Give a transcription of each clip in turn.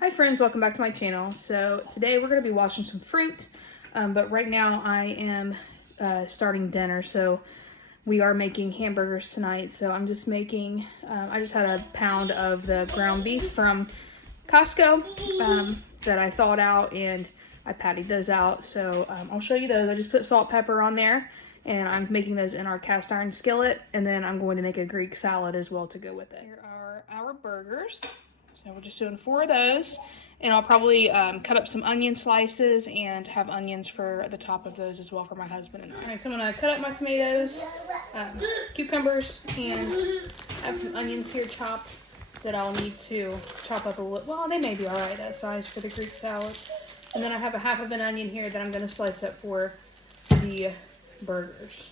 Hi friends, welcome back to my channel. So today we're going to be washing some fruit, but right now I am starting dinner. So we are making hamburgers tonight. So I'm just making, I just had a pound of the ground beef from Costco that I thawed out, and I patted those out. So I'll show you those. I just put salt, pepper on there, and I'm making those in our cast iron skillet, and then I'm going to make a Greek salad as well to go with it. Here are our burgers. So we're just doing 4 of those, and I'll probably cut up some onion slices and have onions for the top of those as well for my husband and I. Alright, so I'm going to cut up my tomatoes, cucumbers, and I have some onions here chopped that I'll need to chop up a little. Well, they may be alright that size for the Greek salad. And then I have a half of an onion here that I'm going to slice up for the burgers.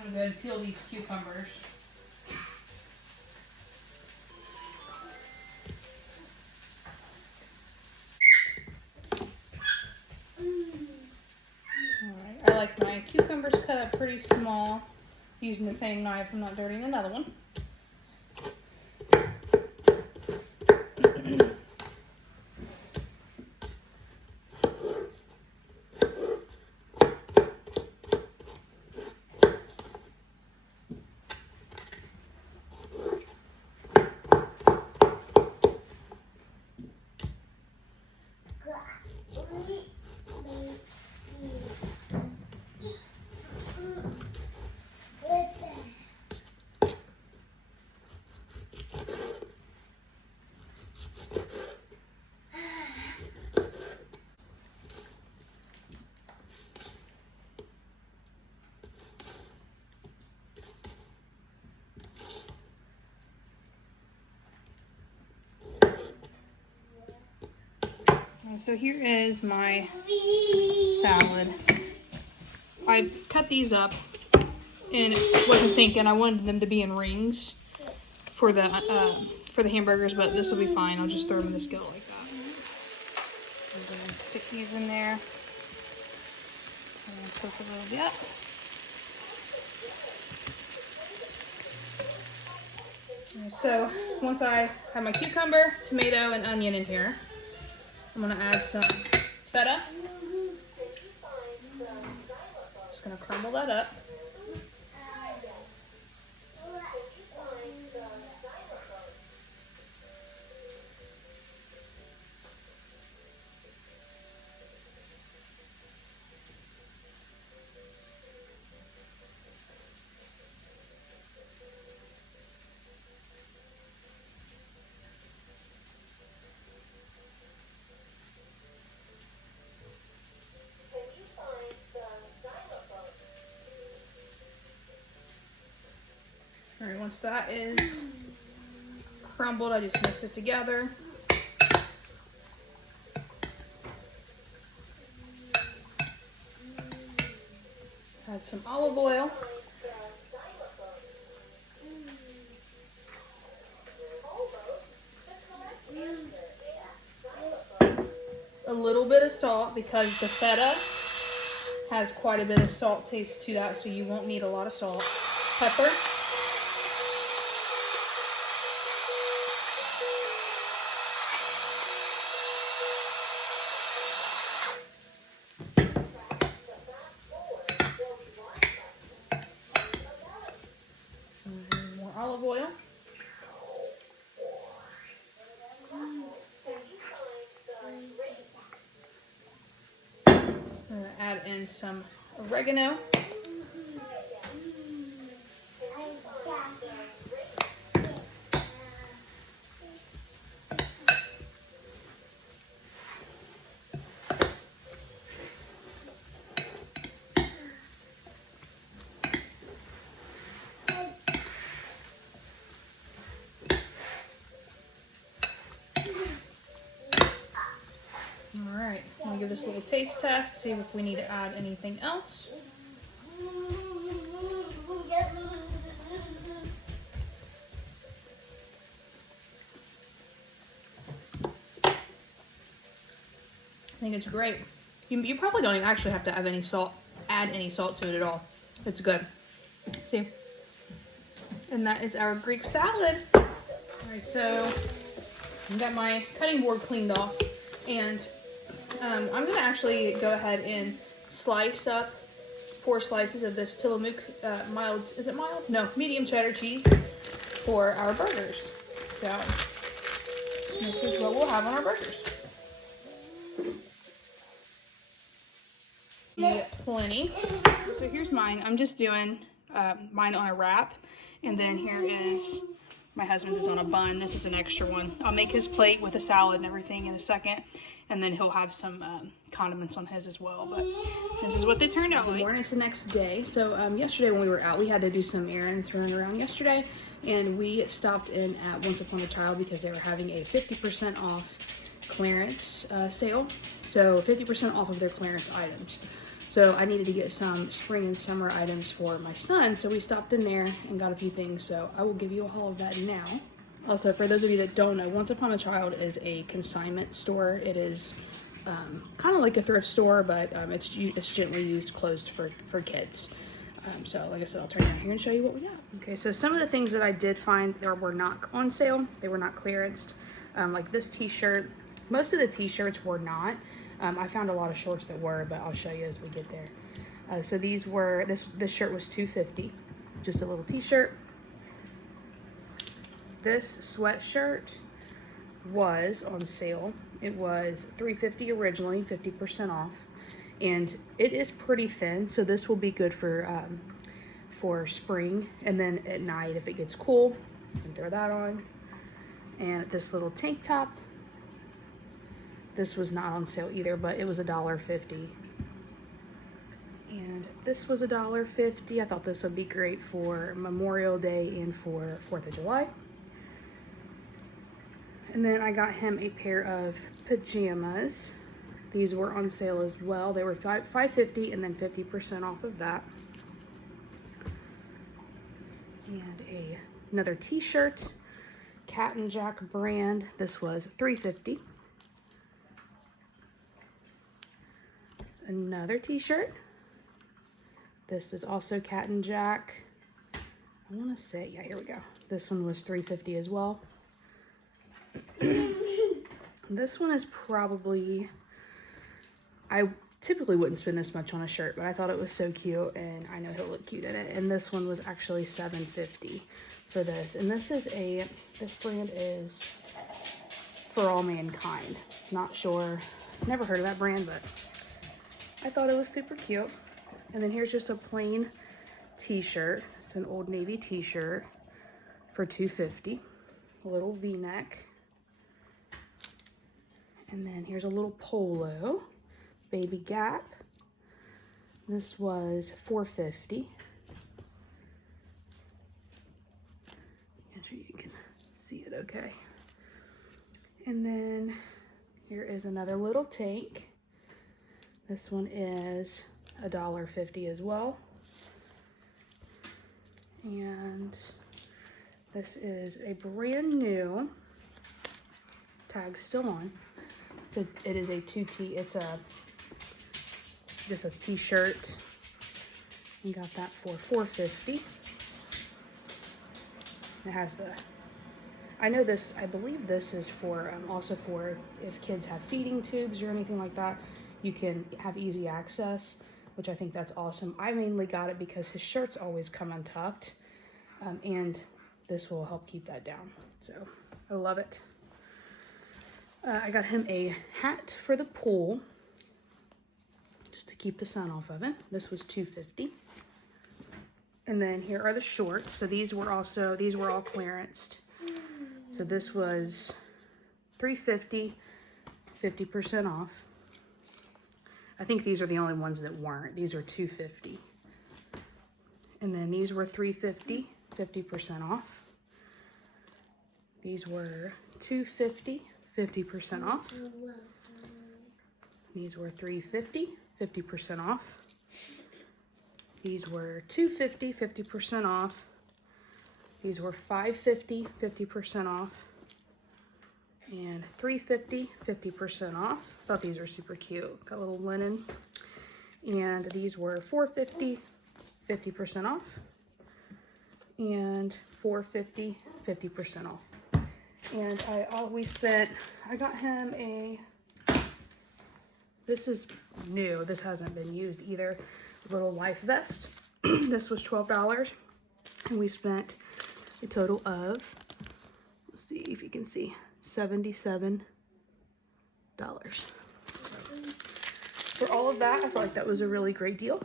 I'm going to go ahead and peel these cucumbers. Alright, I like my cucumbers cut up pretty small, using the same knife. I'm not dirtying another one. So here is my salad. I cut these up and wasn't thinking I wanted them to be in rings for the hamburgers, but this will be fine. I'll just throw them in the skillet like that. And then stick these in there and cook a little bit. So once I have my cucumber, tomato, and onion in here, I'm going to add some feta. Just going to crumble that up. Alright, once that is crumbled, I just mix it together. Add some olive oil. A little bit of salt, because the feta has quite a bit of salt taste to that, so you won't need a lot of salt. Pepper. More olive oil. I'm going to add in some oregano. Alright, I'm going to give this a little taste test, see if we need to add anything else. I think it's great. You probably don't even actually have to add any salt to it at all. It's good. See? And that is our Greek salad. All right, so I got my cutting board cleaned off, and I'm gonna actually go ahead and slice up 4 slices of this Tillamook mild, is it mild? No, medium cheddar cheese for our burgers. So this is what we'll have on our burgers. Plenty. So here's mine. I'm just doing mine on a wrap, and then here is my husband's is on a bun. This is an extra one. I'll make his plate with a salad and everything in a second, and then he'll have some condiments on his as well. But this is what they turned out like. It's the next day. So yesterday when we were out, we had to do some errands running around yesterday, and we stopped in at Once Upon a Child because they were having a 50% off clearance sale. So 50% off of their clearance items. So I needed to get some spring and summer items for my son, so we stopped in there and got a few things, so I will give you a haul of that now. Also, for those of you that don't know, Once Upon a Child is a consignment store. It is kind of like a thrift store, but it's gently used clothes for kids. So like I said, I'll turn around here and show you what we got. Okay, so some of the things that I did find were not on sale. They were not clearanced. Like this t-shirt, most of the t-shirts were not. I found a lot of shorts that were, but I'll show you as we get there. So these were, this shirt was $2.50, just a little t-shirt. This sweatshirt was on sale. It was $3.50 originally, 50% off, and it is pretty thin, so this will be good for spring, and then at night if it gets cool, you can throw that on. And this little tank top. This was not on sale either, but it was $1.50. And this was $1.50. I thought this would be great for Memorial Day and for 4th of July. And then I got him a pair of pajamas. These were on sale as well. They were $5.50 and then 50% off of that. And another t-shirt, Cat and Jack brand. This was $3.50. Another t-shirt. This is also Cat and Jack. I want to say, yeah, here we go. This one was $3.50 as well. This one is probably, I typically wouldn't spend this much on a shirt, but I thought it was so cute, and I know he'll look cute in it. And this one was actually $7.50 for this. And this brand is For All Mankind. Not sure, never heard of that brand, but I thought it was super cute. And then here's just a plain t-shirt. It's an Old Navy t-shirt for $2.50. A little v-neck. And then here's a little polo, Baby Gap. This was $4.50. Make sure you can see it okay. And then here is another little tank. This one is $1.50 as well. And this is a brand new, tag still on. It is a 2T, it's just a t-shirt. You got that for $4.50. It has the, I know this, I believe this is for, also for if kids have feeding tubes or anything like that, you can have easy access, which I think that's awesome. I mainly got it because his shirts always come untucked, and this will help keep that down. So I love it. I got him a hat for the pool, just to keep the sun off of it. This was $2.50. And then here are the shorts. So these were all clearanced. So this was $3.50, 50% off. I think these are the only ones that weren't. These are $2.50. And then these were $3.50, 50% off. These were $2.50, 50% off. These were $3.50, 50% off. These were $2.50, 50% off. These were $5.50, 50% off. And $3.50, 50% off. Thought these were super cute. Got a little linen. And these were $4.50, 50% off. And $4.50, 50% off. And I got him this is new, this hasn't been used either, little life vest. This was $12, and we spent a total of, let's see if you can see, $77. For all of that, I feel like that was a really great deal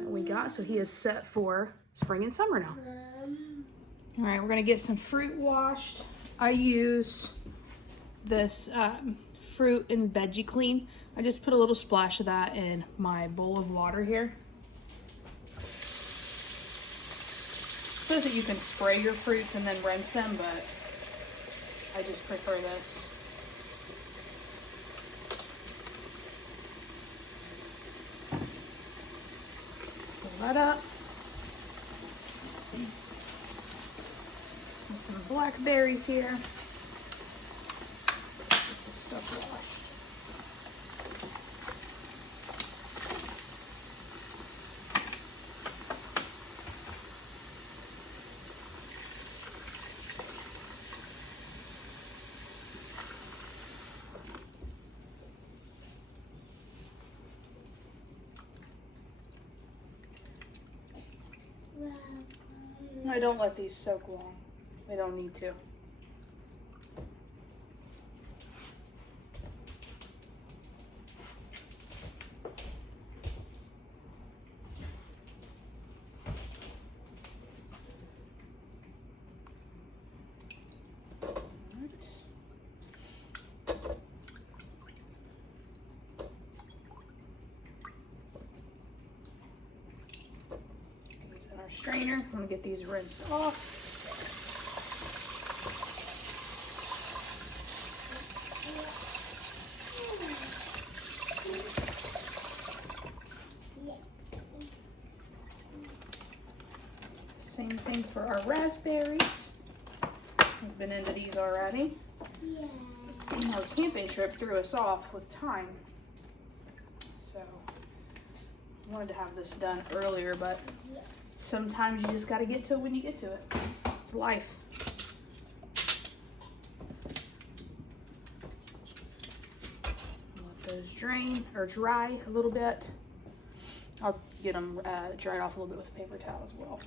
that we got. So he is set for spring and summer now. All right, we're gonna get some fruit washed. I use this fruit and veggie clean. I just put a little splash of that in my bowl of water here. It says that you can spray your fruits and then rinse them, but I just prefer this. Fill that up. And some blackberries here. Get this stuff washed. I don't let these soak long. They don't need to. Strainer. I'm gonna get these rinsed off. Same thing for our raspberries. We've been into these already. Our camping trip threw us off with time, so I wanted to have this done earlier, but sometimes you just got to get to it when you get to it. It's life. Let those drain or dry a little bit. I'll get them dried off a little bit with a paper towel as well.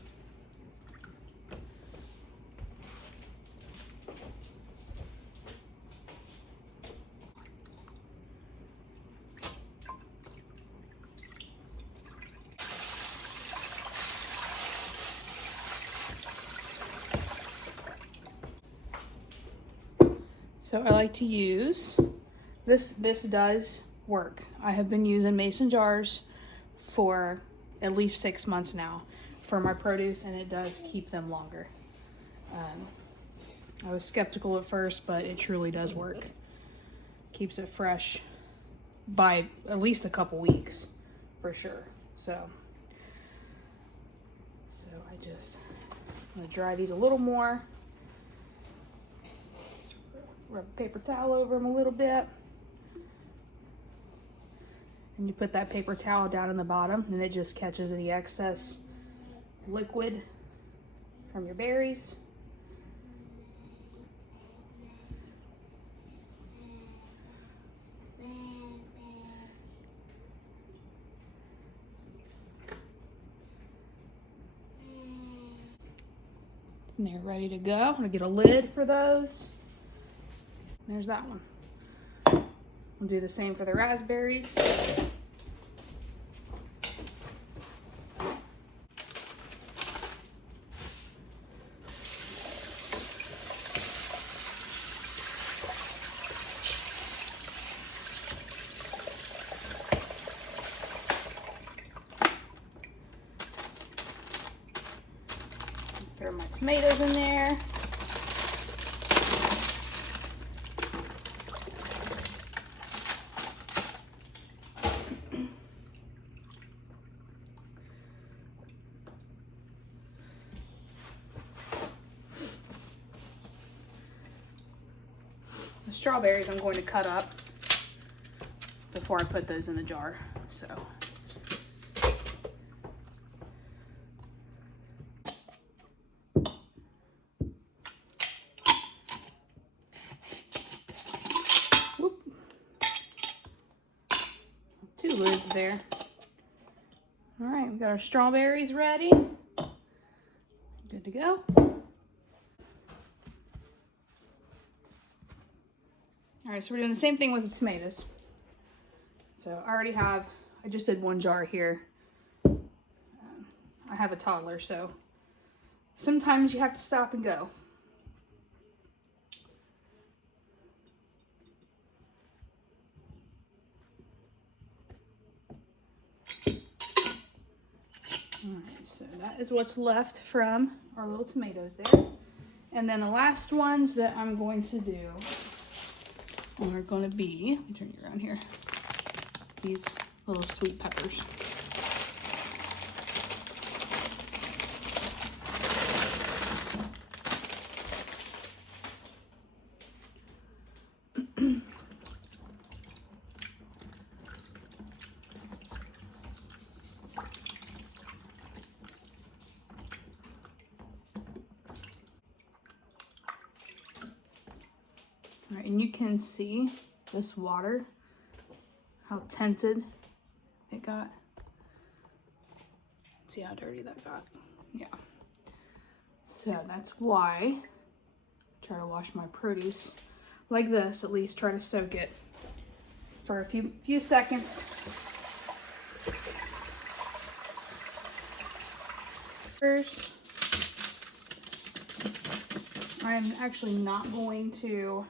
So I like to use, this does work. I have been using mason jars for at least 6 months now for my produce, and it does keep them longer. I was skeptical at first, but it truly does work. Keeps it fresh by at least a couple weeks for sure. So I'm gonna dry these a little more. Rub a paper towel over them a little bit. And you put that paper towel down in the bottom, and it just catches any excess liquid from your berries. And they're ready to go. I'm gonna get a lid for those. There's that one. We'll do the same for the raspberries. Throw my tomatoes in there. The strawberries I'm going to cut up before I put those in the jar. So lids there. All right, we got our strawberries ready. Good to go. All right, so we're doing the same thing with the tomatoes. So I just did 1 jar here. I have a toddler, so sometimes you have to stop and go. All right, so that is what's left from our little tomatoes there. And then the last ones that I'm going to do are going to be, let me turn you around here, these little sweet peppers. All right, and you can see this water, how tinted it got. See how dirty that got? Yeah. So that's why I try to wash my produce like this, at least try to soak it for a few seconds. First, I'm actually not going to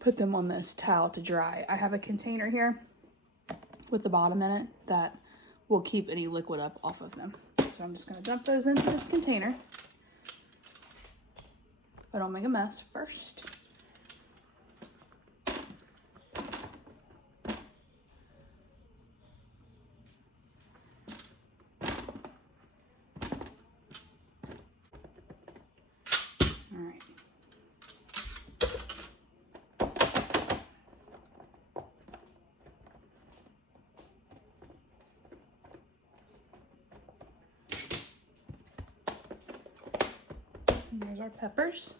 put them on this towel to dry. I have a container here with the bottom in it that will keep any liquid up off of them. So I'm just gonna dump those into this container. But don't make a mess first. All right. And there's our peppers.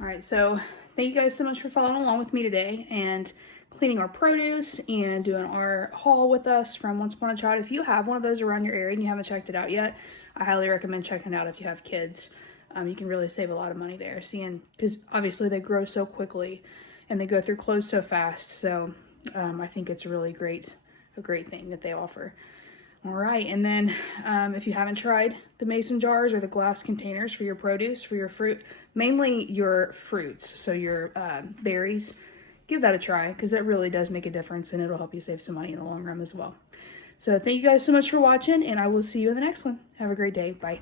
All right, so thank you guys so much for following along with me today and cleaning our produce and doing our haul with us from Once Upon a Child. If you have one of those around your area and you haven't checked it out yet, I highly recommend checking it out if you have kids. You can really save a lot of money there, because obviously they grow so quickly and they go through clothes so fast. So I think it's really a great thing that they offer. All right, and then if you haven't tried the mason jars or the glass containers for your produce, for your fruit, mainly your fruits, so your berries, give that a try, because that really does make a difference and it'll help you save some money in the long run as well. So thank you guys so much for watching, and I will see you in the next one. Have a great day. Bye.